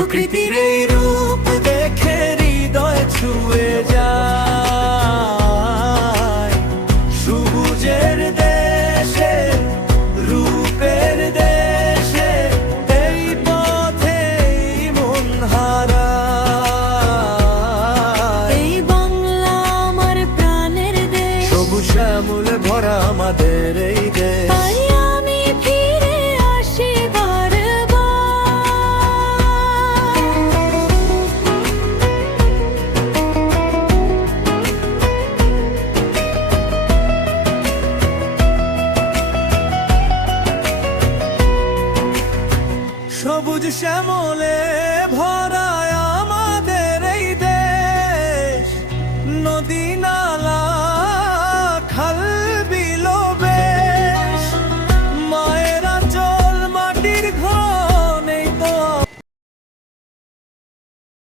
প্রকৃতির এই রূপ দেখে হৃদয় ছুঁয়ে যায়। সবুজের দেশে, রূপের দেশে, এই পথে মন হারায়। এই বাংলা আমার প্রাণের দেশ, সবুজ শ্যামলে ভরা আমাদের এই দেশ। তাই আমি ফিরে আসি বারবার। সবুজ শ্যামলে ভরা আমাদের এই দেশ। নদী